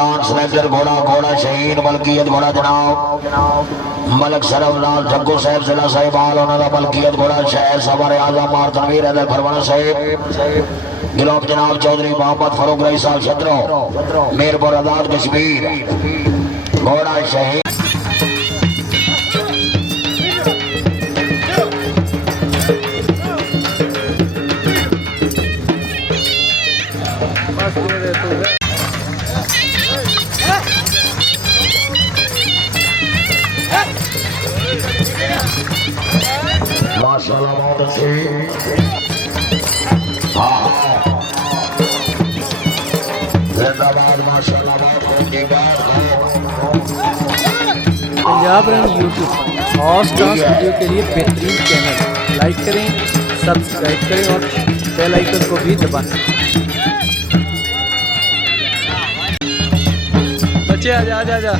सुल्तान selector घोड़ा घोड़ा शहीद मलकियत घोड़ा जनाब मलक सरवलाल ठक्कू साहब जिला साहिबाल उन्होंने मलकियत घोड़ा शहर सवार आजम मार तनवीर हैदर फरमाना साहब गिलाफ जनाब चौधरी मोहम्मद फरूक रईस साहब छतरो मीरपुर आजाद कश्मीर घोड़ा शहीद माशाल्लाह बहुत अच्छी जिंदाबाद माशाल्लाह बहुत खूबी बात Punjab run YouTube horse dance video के लिए बेहतरीन चैनल लाइक करें सब्सक्राइब करें और बेल आइकन को भी दबाएं। बच्चे आजा आजा आजा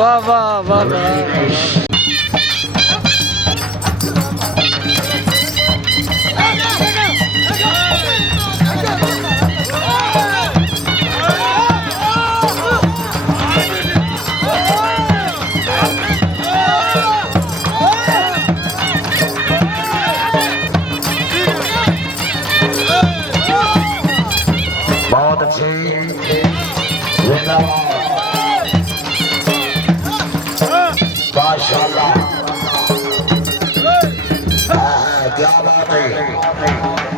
वाह वाह वाह वाह बहुत अच्छी जिंदाबाद माशाल्लाह क्या बात है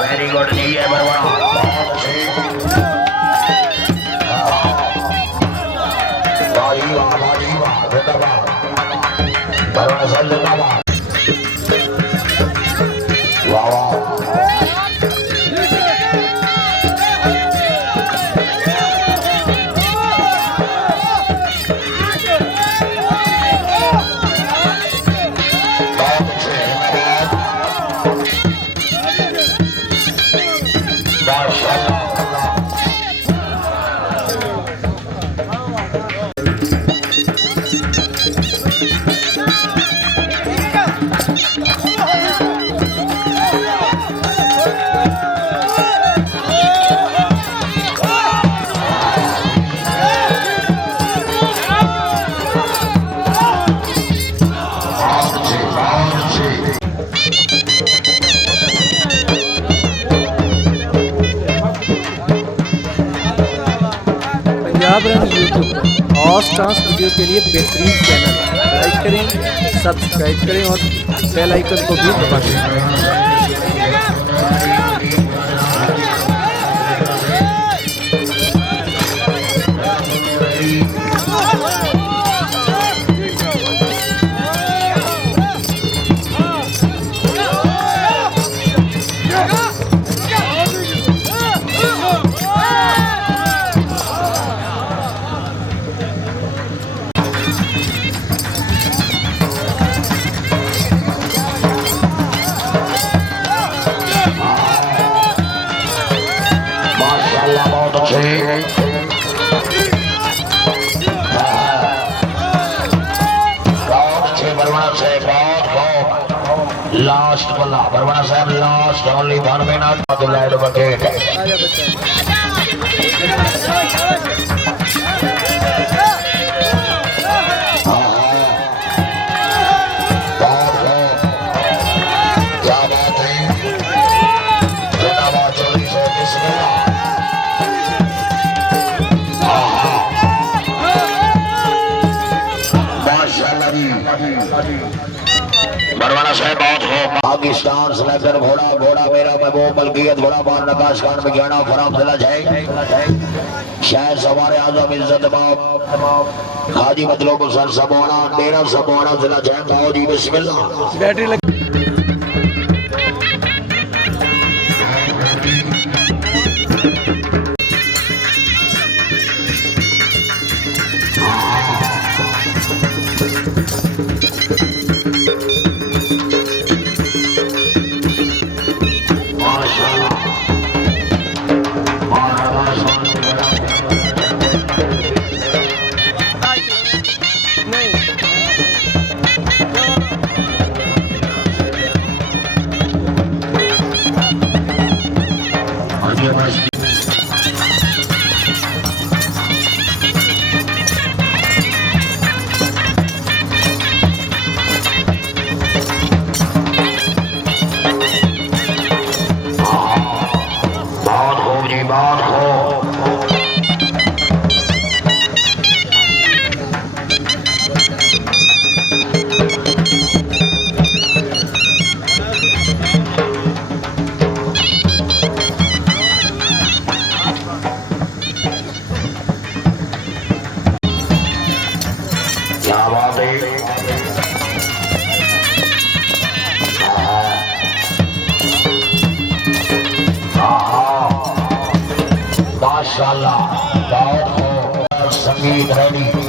वेरी गुड जी है जिंदाबाद वाह Punjab run YouTube horse dance video के लिए बेहतरीन चैनल लाइक करें सब्सक्राइब करें और बेल आइकन को भी दबाएं। लास्ट बल्ला बरवाना साहब last only 1 minute of the light bucket Barwana साहब बहुत हो पाकिस्तान सेलेक्टर घोड़ा घोड़ा मेरा महबूब मलकियत घोड़ा बार नकाश खान में ज्ञाना फराम जिला जय शायद सवार आजम इज्जत बाब हाजी मतलब हुसैन सबोना डेरा सबोना जिला जय गाओ जी बिस्मिल्लाह बैटरी लग माशाल्लाह बहुत हो संगीत रेडी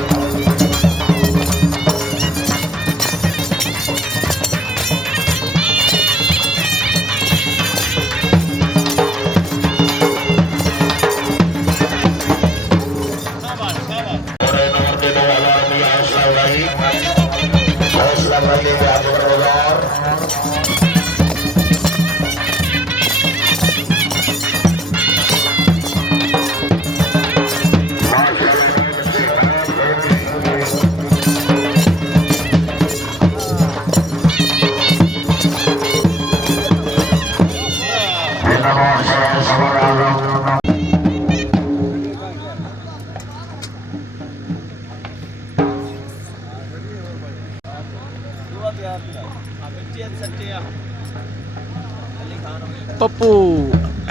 पप्पू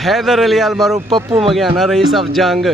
हैदर अली अलमारू पप्पू मगियाना रईस ऑफ जंग